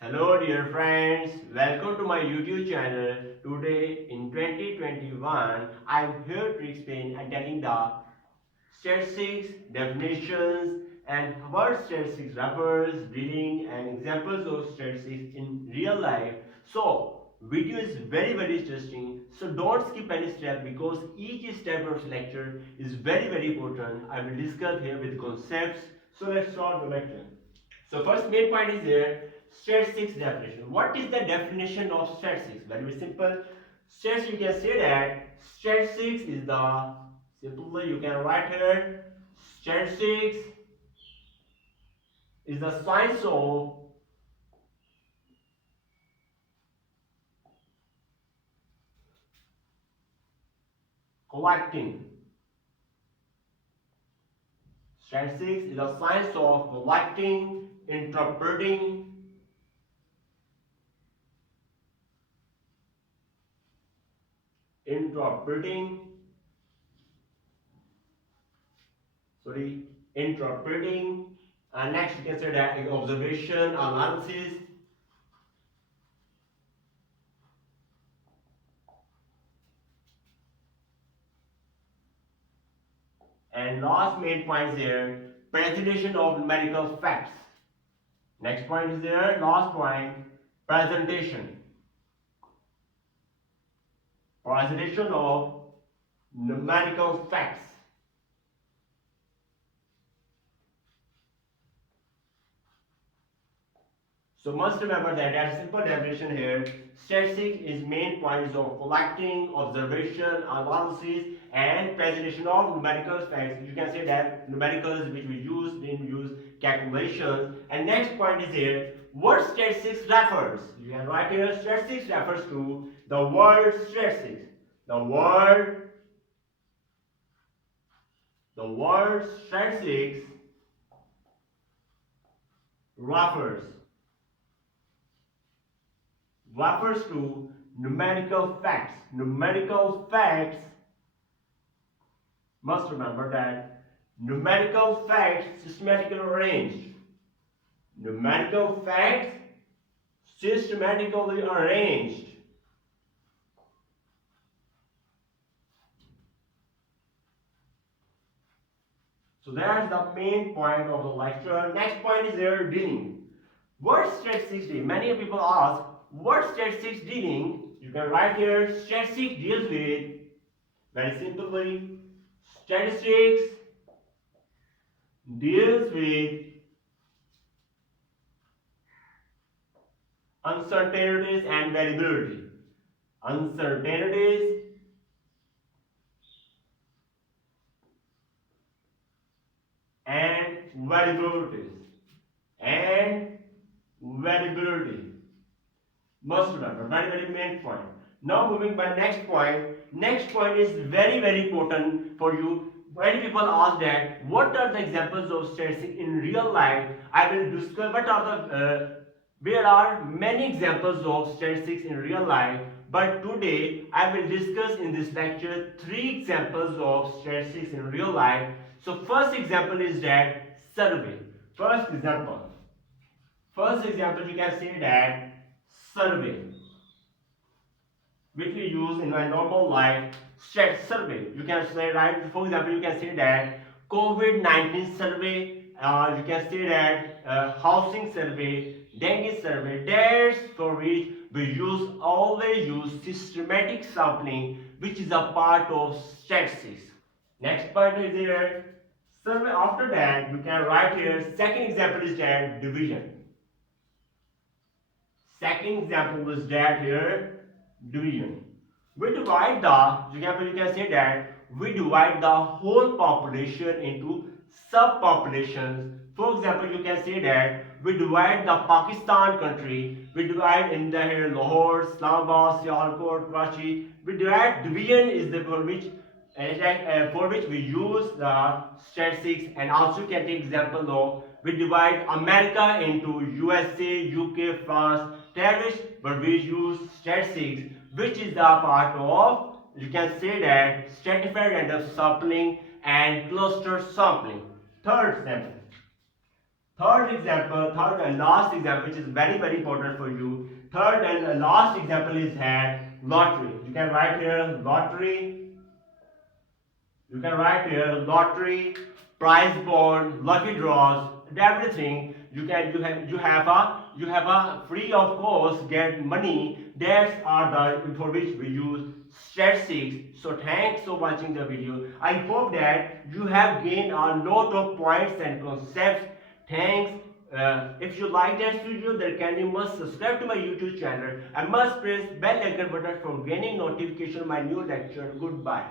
Hello dear friends, welcome to my YouTube channel. Today in 2021, I am here to explain and telling the statistics, definitions and what statistics refers, dealing and examples of statistics in real life. So video is very interesting, so don't skip any step because each step of lecture is very important. I will discuss here with concepts. So let's start the lecture. So first main point is here statistics definition. What is the definition of statistics? Very simple. Statistics, you can say that statistics is the simply you can write here statistics is the science of collecting. Statistics is the science of collecting, interpreting, sorry, interpreting, and next you can say that observation, analysis, and last main point is here presentation of numerical facts. Next point is there, last point, presentation of numerical facts. So must remember that there is simple definition here. Statistics is main points of collecting, observation, analysis, and presentation of numerical facts. You can say that numericals which we use calculations. And next point is here. What statistics refers? You can write here. Statistics refers to the word statistics. The word statistics refers to numerical facts. Numerical facts, must remember that numerical facts systematically arranged. Numerical facts systematically arranged. So that's the main point of the lecture. Next point is there dealing. What statistics deal? Many people ask, what statistics dealing? You can write here, statistics deals with, very simply, statistics deals with uncertainties and variability. Uncertainties and variabilities. Must remember, very main point. Now moving by next point. Next point is very important for you. Many people ask that what are the examples of statistics in real life. I will discuss what are the there are many examples of statistics in real life, but today I will discuss in this lecture 3 examples of statistics in real life. So first example is that survey. First example you can say that survey, which we use in my normal life. Stat survey, you can say, right? For example, you can say that COVID-19 survey, you can say that housing survey, dengue survey. That's for which we always use systematic sampling, which is a part of statistics. Next part is here survey. After that, you can write here second example is that division. Second example is that here division. We divide the, you can say that we divide the whole population into subpopulations. For example, you can say that we divide the Pakistan country, we divide in the here Lahore, Islamabad, Sialkot, Karachi. We divide, division is the for which we use the statistics, and also can take example of we divide America into USA, UK, France, terrorists, but we use statistics, which is the part of, you can say that, stratified random sampling and cluster sampling. Third Third and last example, which is very important for you. Third and last example is here lottery. You can write here lottery. You can write here lottery, prize bond, lucky draws, and everything. You have a free of cost get money. That's are the for which we use statistics. So thanks for watching the video. I hope that you have gained a lot of points and concepts. Thanks. If you like this video, then you must subscribe to my YouTube channel and must press bell icon button for gaining notification of my new lecture. Goodbye.